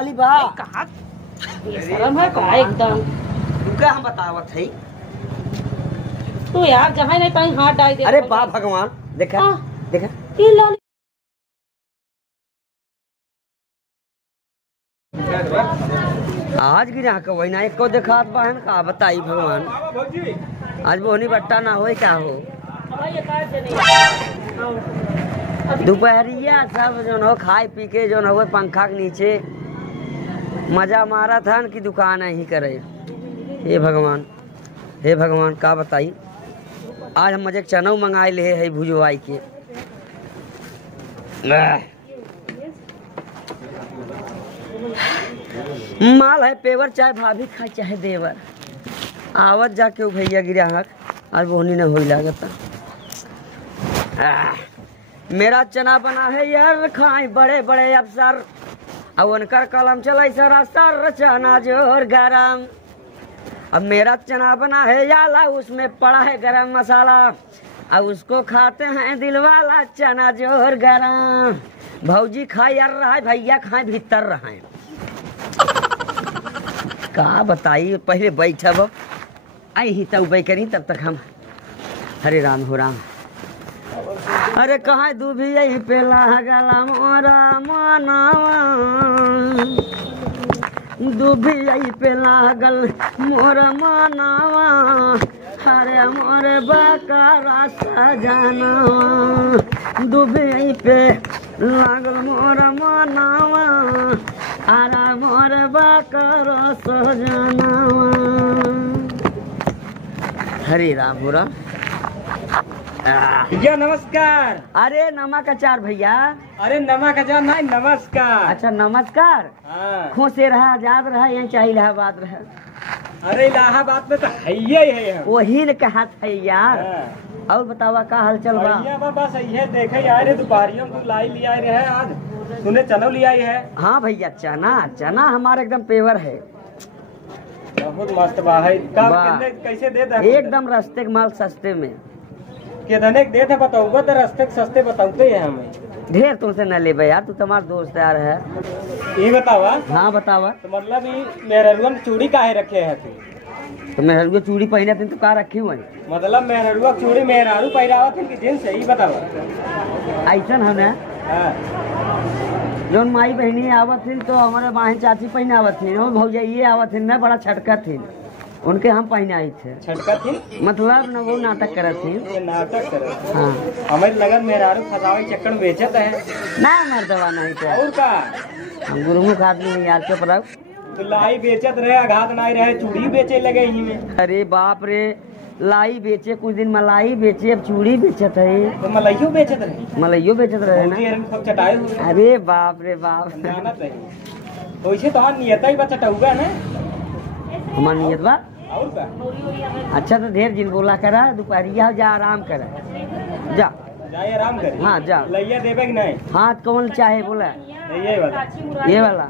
अली बा कहा शर्म है का एकदम तुका हम बतावत है तू यार जहाँ नहीं कहीं हाथ डाल दे। अरे बा भगवान देखा देखा ये लाल आज गिरा के वही ना एको देखात बहन का बताई भगवान आज बोहनी बट्टा ना हो क्या हो दोपहरिया सब जो हो खाए पी के जो हो पंखा के नीचे मजा मारा था कि दुकान ही करे। हे भगवान का बताई आज हम मजे चनौ मंगाए ले है भुजवाई के माल है पेवर चाहे भाभी खाए चाहे देवर आवत जाके भैया गिरा आज बोहनी न हो लागता। मेरा चना बना है यार खाए बड़े बड़े अफसर अब उनकर कलम चले सर चना जोर गरम। अब मेरा चना बना है याला उसमें पड़ा है गरम मसाला अब उसको खाते हैं दिल वाला चना जोर गरम। भौजी खाए यार रहा है भैया खाए भीतर रहा है का बताई पहले बैठब आई ही तब बै करी तब तक हम हरे राम हो राम। अरे कहाँ दूभी यही पे लागला मोरा मनावा दूभी यही पे लागल मोर मनावा हरे मोरे बकरा सजनावा दूभी यही पे लागल मोर मनावा अरे मोर बकरा सजनावा। हरे राम हो राम। भैया नमस्कार। अरे नमक अचार भैया। अरे नमक अचार नहीं नमस्कार। अच्छा नमस्कार। हाँ। खुश रहा आजाद रहा यहाँ चाहे इलाहाबाद रहा। अरे इलाहाबाद में तो है वही ने कहा था यार। हाँ। और बतावा का हालचाल बा। बस ये देखे आए रे दोपहरियों को लाई लिया रहे आज सुने चनो लिया है। हाँ भैया चना हमारा एकदम पेवर है बहुत मस्त बा है। कैसे दे दे एकदम रास्ते के माल सस्ते में के धने दे दे बताऊंगा तो रास्ते के सस्ते बताते हैं हमें ढेर तुमसे न ले यार तू तुम्हारा दोस्त यार है। ये बतावा। हाँ बतावा। तो मतलब मेहरुआ चूड़ी काहे रखे है तू तो मेहरुआ चूड़ी पहने थे तो का रखी हुई मतलब मेहरुआ चूड़ी मेहरारू पहरावा थे कि जींस ही बतावा ऐसा है ना। जो माई बहनी आवत थी तो हमारे बहन चाची पहने आवत थी भौजाइये आवत थी मैं बड़ा छटका थी उनके हम पहने आई थे। छटका थी मतलब न वो नाटक करत थी। नाटक करत। हाँ हमें लगन मेहरारू फसावे चक्कर बेचत है ना मर्दवा नहीं था और का गुरुमुख आदमी यार चुप रहो। तो लाई बेचत रहे आघात नहीं रहे चूड़ी बेचे लगे यही में। अरे बाप रे लाई बेचे कुछ दिन मलाई बेचे अब चूड़ी बेचत है। तो मलाइयो बेचत रहे मलाइयो बेचत रहे ना। चटाए अरे बाप रे बाप जानत है तो इसे तो नियत ही चटाऊगा ना हमार नियत बा और का। अच्छा तो ढेर जिन बोला करा दोपहरिया जा आराम करा जा जाए आराम करे। हाँ जा लैया देवे कि नहीं। हाँ कौन चाहे बोला ये वाला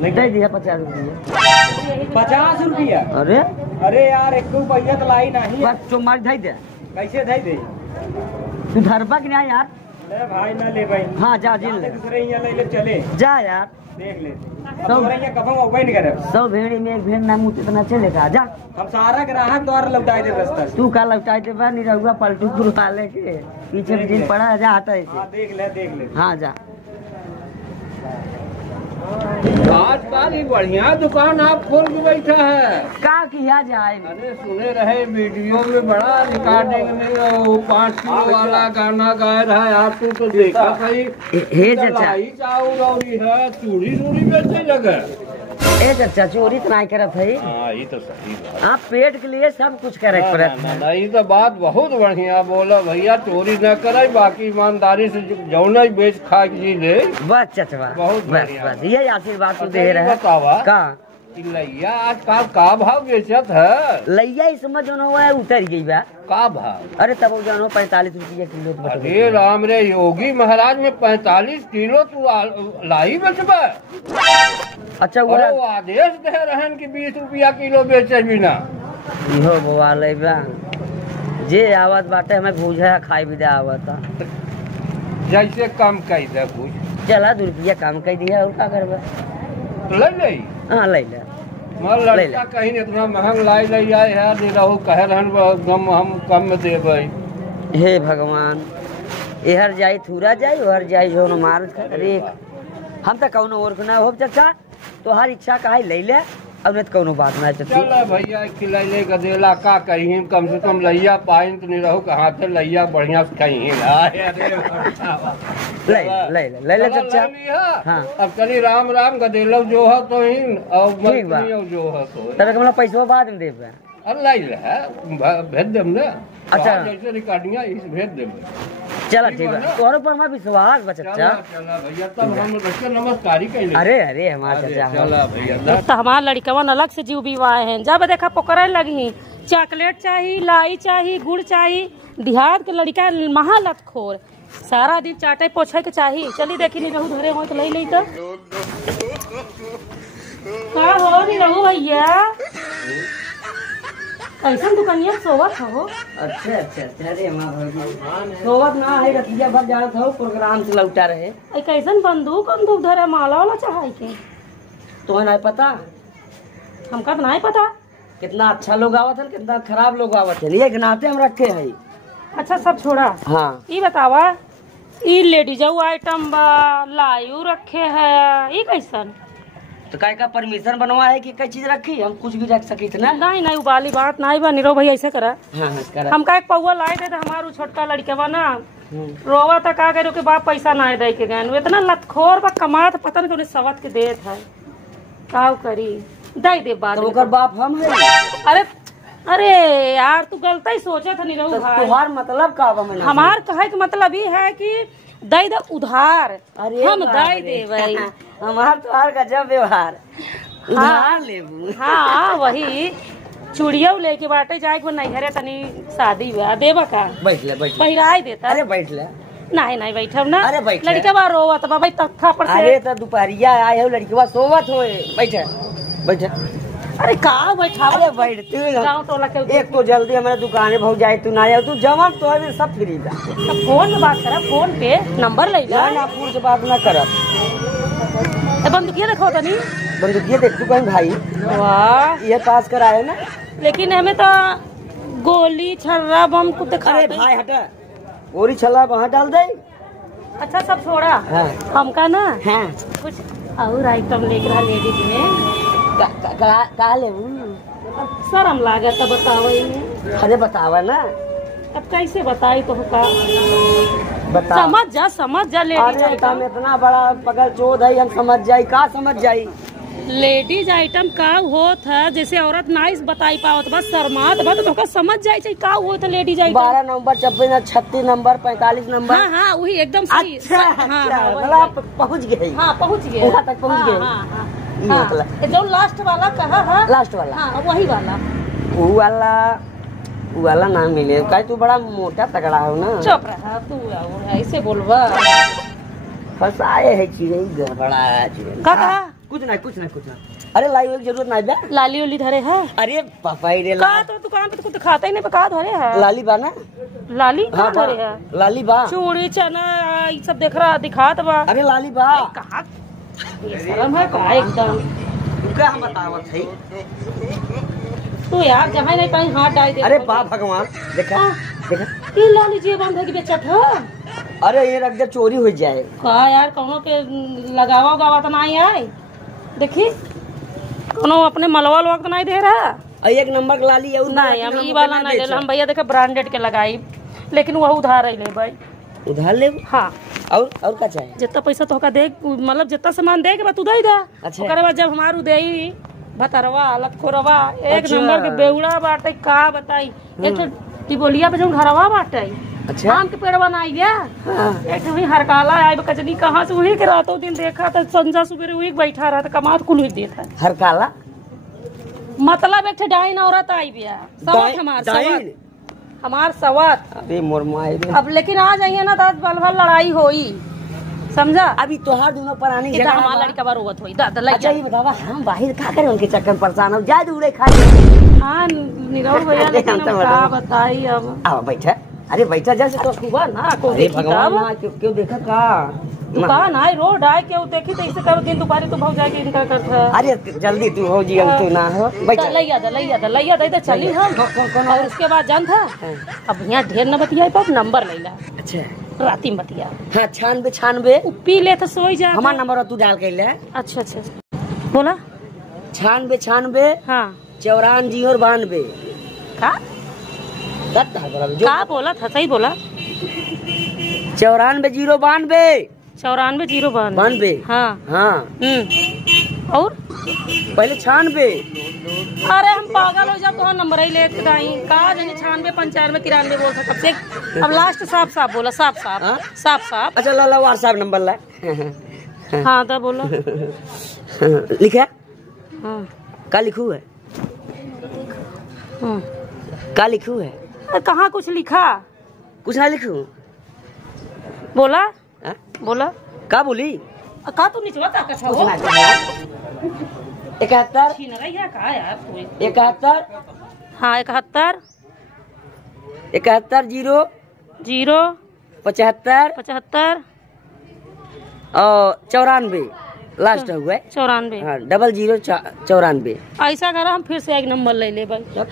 दे दिया 50 रुपये। 50 रुपया। अरे अरे यार एक रुपया तो लाई नहीं बस चुम्मारी धई दे कैसे दे दे तू धरबा कि नहीं यार। ले भाई ना ले भाई। हाँ जा जिल ले दूसरे यहाँ ले चले जा यार देख ले सब भेड़ी में एक भेड़ ना मुँह इतना चलेगा जा। हम सारा ग्राहक द्वारा लौटाए दे रास्ता तू का लौटाए दे बा निरहुआ पलटू पुरवा ले के पीछे दिन पड़ा जा हटा देख ले। हाँ जा। आजकल ही बढ़िया दुकान आप खोल के बैठा है का किया जाए। अरे सुने रहे वीडियो में बड़ा रिकॉर्डिंग में वो 5 किलो वाला गाना गाए रहा है आपको तो देखा सही। हे चाचा चाउरी है चूड़ी बेचने लगे। ए चाचा चोरी तो नहीं करत है। हाँ ये तो सही बात। आप पेट के लिए सब कुछ करे पड़ता। ये तो बात बहुत बढ़िया बोला भैया चोरी न करे बाकी ईमानदारी से जौन बेच खा जी ले बस चचवा बहुत बस बस यही आशीर्वाद तू दे रहा है। बतावा का लैया आजकल का भाव बेचत है। लैया इस समय जो है उतर गई बा का भाव। अरे तब जो 45 रुपया किलो। अरे राम रे योगी महाराज में 45 किलो तू लाई बेचबा। अच्छा वो आदेश दे रहन कि 20 रुपया किलो बेचे बिना इहो बोवा ले बा जे आवत बाटे हमें भूजा खाई भी दे आवता जैसे कम कही दे कुछ चला 2 रुपया कम कर दिया और का करबा। ले ले हाँ ले ले। मां लड़का कहीं इतना महंग लाई ले आए है नहीं रहू कहे रहन गम हम कम में देबै। हे भगवान एहर जाई थूरा जाई ओहर जाई जो मार अरे हम तो कौनो और ना हो चाचा तोहार इच्छा काहे ले ले अब नहीं कौनो बात ना चाची। चल भैया खिलाइले गदेला का कहीं कम से कम लैया पाइन तो नहीं रहू कहाँ से लैया बढ़िया से कहीं ले चाचा। हाँ अब कली राम राम गदेलो जो है तो ही और ठीक बा। जो है तो तेरे को पैसा बाद में देबे। अल्लाह है भेज देम ना। अच्छा। जैसे रिकॉर्डिंग इस भेज देम। चला ठीक है तोहर पर हमारा विश्वास बा चाचा। चला भैया तब हम रखे नमस्कार ही कइले। अरे हमारा चाचा चला भैया तो हमार लड़कवन अलग से जीव बीवाए हैं। जब देखा पकड़े लगी चॉकलेट चाहिए, लाई चाहिए, गुड़ चाहिए। देहात के लड़का महा लतखोर, सारा दिन चाटे पोछे के चाहिए। चली देखी नहीं रहू धरे हो तो ले तो का हो नहीं रहू भैया कैसन दुकानिया सोवत हो। अच्छा अरे माँ भौजी सोवत ना है रतिया भर जात हो प्रोग्राम से लौटा रहे। ऐ कैसन बंदूक धरे माला वाला चाहे के तो नहीं पता हमका तो नहीं पता। कितना अच्छा लोग आवत है कितना खराब लोग आवत है ये गिनाते हम रखे है। अच्छा सब छोड़ा हाँ ये बतावा ये लेडीज आइटम बा लायू रखे है ये कैसन तो काय का परमिशन बनवा है कि कई चीज रखी हम कुछ भी रख सकी थे ना। नहीं उबाली बात नहीं बा निरो भाई ऐसे करा। हाँ करा। हमका एक पौवा लाए दे हमारू छोटका लड़का बा ना रोवा तक आ गए के बाप पैसा ना दे के गए इतना लतखोर बा कमात पता नहीं सवत के देत है का करी दे बात तो बाप हम है। अरे यार तू गलत ही सोचा था नहीं रहू भाई। तुम्हार मतलब का बा मैंने हमार कहे के मतलब ये है कि दे उधार अरे हम दे देबै। हमार तोहार का जब व्यवहार उधार लेबू। हाँ वही चूड़िया लेके बाटे जाए को नहीं हरे तनी शादी हुआ देवा का बैठ ले पहिराई देता। अरे बैठ ले। नहीं बैठब ना। अरे बैठ ले। लड़का बा रोवत बा भाई तख्ता पर से। अरे तो दोपहरिया आए हो लड़की सोवत होए बैठ। अरे का बैठा अरे बैठ तू गाँव टोला के एक तो जल्दी हमारे दुकाने भाग जाए तू ना आया तू जवाब तो अभी सब फ्री था। फोन में बात करा फोन पे नंबर ले जा ना पूछ से बात ना करब। बंदूकिया देखो तनी बंदूकिया देख तू कहीं भाई वाह ये पास कराए ना लेकिन हमें तो गोली छर्रा बम कुछ दिखा अरे भाई हटा गोली छला वहाँ डाल दे। अच्छा सब छोड़ा हाँ। हमका ना हाँ कुछ और आइटम लेके रहा लेडीज में का ले शर्म लागत बतावे। अरे बतावा ना अब कैसे बताई तो का बता समझ जा लेडीज अरे हम इतना बड़ा पगल चोद है हम समझ जाई का समझ जाई। लेडीज आइटम का होत है जैसे औरत नाइस बताई पावत बस शर्मात बा तो समझ जाए चाहिए का होत है ladies item. 12 number 56 36 number 45 number. हाँ वही एकदम सही। अच्छा पहुँच गए। हाँ पहुँच गए वहाँ तक पहुँच गए। जो लास्ट वाला कहा है लास्ट वाला हाँ वही वाला वो वाला ना मिले का तू बड़ा मोटा तगड़ा हो ना। चुप रहा तू ऐसे बोलवा फसाए है चिड़ै गड़बड़ा चिड़ै का कहा कुछ ना अरे लाई की जरूरत ना लाली उली धरे है। अरे पापा रे का तो दुकान पे तो कुछ दिखाता ही नहीं पे का धरे है लाली बा ना लाली हाँ धरे है लाली बा चूड़ी चना ये सब देख रहा दिखात बा। अरे लाली बा कहा ये शर्म है का एकदम तुमका हम बतावत है तू यार जहाँ नहीं कहीं हाथ डाल दे। अरे बा भगवान देखा ये लाली जी बंद है कि बेचत है। अरे ये रख दे चोरी हो जाए का यार कौनो के लगावा उगावा तो नहीं आए देखी कौनो अपने मलवा वक्त नहीं दे रहा। एक नंबर लाली है नहीं हम ये वाला नहीं ले हम भैया देखे ब्रांडेड के लगाई लेकिन वह उधार ही ले भाई उधार ले। हाँ और का चाहिए जितना पैसा तो का दे मतलब जितना सामान दे के बाद तू दे दे। अच्छा। ओकरे बाद जब हमारू दे भतरवा लतखोरवा एक अच्छा। नंबर के बेउड़ा बाटे का बताई एक टिबोलिया पे जो घरवा बाटे अच्छा आम के पेड़वा ना गया हाँ। एक वही हरकाला आई कचनी कहाँ से वही के रातों दिन देखा था संजा सुबह वही बैठा रहा था कमात कुल हुई देता है हर काला मतलब एक डाइन औरत आई बिया सवत हमार सवत अरे मोरमाई अब लेकिन आ जाइए ना तो बल बल लड़ाई होई समझा। अभी तोहार दोनों परानी इधर हमारा लड़का बरोबत होई दा लग अच्छा ये बतावा हम बाहर का करे उनके चक्कर में परेशान हो जाए उड़े खा हाँ निरव भैया लेकिन हम का बताई अब आओ बैठा अरे बैठा जैसे तो हुआ ना को अरे भगवान ना क्यों देखा का दुकान आए रोड आए क्यों देखी तो इसे करो दिन दोपहर तो भाव जाएगी इनका करता। अरे जल्दी तू हो जी, हम तू ना हो बैठ। लैया दे चली हम। और उसके बाद जान था अब यहाँ ढेर न बतिया पर नंबर ले ला। अच्छा राती में बतिया। हाँ 96 पी ले तो सोई जा। हमार नंबर तू डाल के ले। अच्छा बोला 96 हाँ 94 और 92 का बोला था? सही बोला 94 092 94 0 92 हाँ हाँ और पहले 96। अरे हम पागल हो जब तो नंबर ही लेते दाई का जानी 96 95 93 बोल सकते से। अब लास्ट साफ बोला साफ। अच्छा ला व्हाट्सएप नंबर ला। हाँ तो बोलो लिखा हाँ का लिखू है हाँ। का लिखू है? कहाँ कुछ लिखा? कुछ ना लिखू। बोला हाँ? बोला का बोली? का तू निचवा का कछा हो 71 छीन रही है का यार कोई 71 हाँ 71 0 0 75 75 और 94 लास्ट हुआ है। 94 हाँ 00 94। ऐसा करा हम फिर से एक नंबर ले ले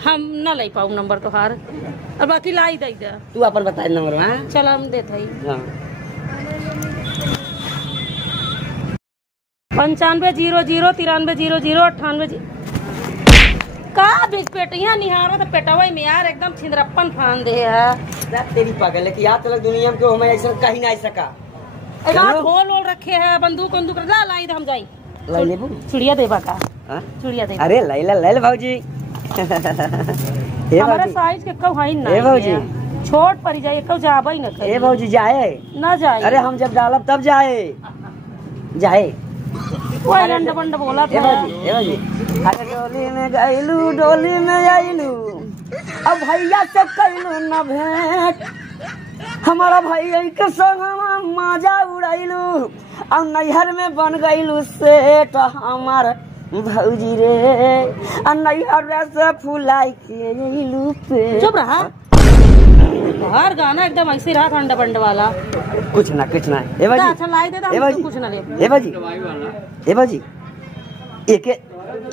हम न ले पाऊ नंबर तो हार और बाकी लाई दे दे तू अपन बता नंबर। हाँ चल हम देते ही हाँ 95 00 93 00 98 का बीच पेटिया निहारो तो पेटवा में यार एकदम छिंदरप्पन फान दे है। तेरी पागल है कि यहाँ तक दुनिया में हमें ऐसा कहीं ना सका। ढोल वोल रखे है बंदूक ला लाई हम जाई लाई लेबू चुड़िया देबा का हाँ? चुड़िया दे। अरे ले भाजी। हमारे साइज के कौ है ना भाजी छोट पड़ जाए कौ जाबे न करे। ए भाजी जाए न जाए। अरे हम जब डालब तब जाए वही रंड बंड बोला था। भाजी अरे डोली में गइलू डोली में आइलू अब भैया से कइलू न भेंट हमारा भैया के संग मजा उड़ाइलू अब नैहर में बन गइलू सेठ हमार भौजी रे नैहर से फुलाई के अइलू पे। चुप रहा हर गाना एकदम ऐसे रहा था अंडा बंड वाला। कुछ ना ए बाजी अच्छा लाई दे बाजी कुछ ना ले ए बाजी एक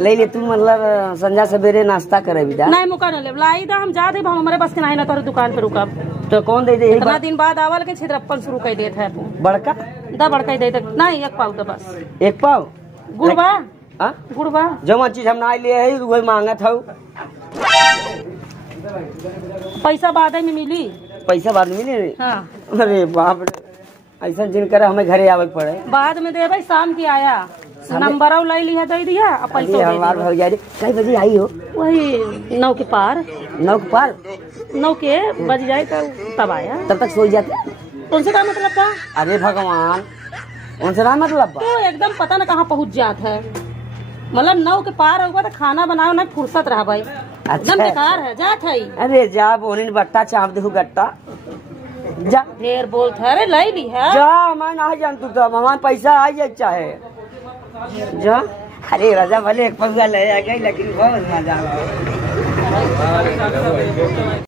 ले ले तू मतलब संजा सवेरे नाश्ता करे भी जा नहीं मुका न ले लाई दा हम जाते हम हमारे बस के नहीं ना कर दुकान पे रुका तो कौन दे दे इतना दिन बाद आवा लेकिन छिद्रप्पन शुरू कर देते है तू बड़का दा बड़का दे दे नहीं एक पाव तो बस एक पाव गुड़बा हाँ गुड़बा जो चीज हम ना लिए है वही मांगा था। पैसा बाद में मिली पैसा बाद में मिले। हाँ अरे बाप रे ऐसा जिन करे हमें घरे आवे पड़े बाद में दे भाई शाम की आया नंबर ले लिया दे दिया अब पैसा हमार भग जाए। कई बजे आई हो? वही 9 के पार 9 के पार 9 के बज जाए तो तब आया। तब तक सो जाते। उनसे क्या मतलब था? अरे भगवान उनसे ना मतलब तो एकदम पता न कहाँ पहुँच जाता है मतलब 9 के पार होगा तो खाना बनाओ ना फुर्सत रहा भाई एकदम बेकार है जात है। अरे जा बोनी बट्टा चाप दे गट्टा जा ढेर बोलते है। अरे लाई ली है जा मैं ना जान तू तो हमारे पैसा आ जाए चाहे जा। अरे राजा भले एक पौधा ले आ गई लेकिन बहुत मजा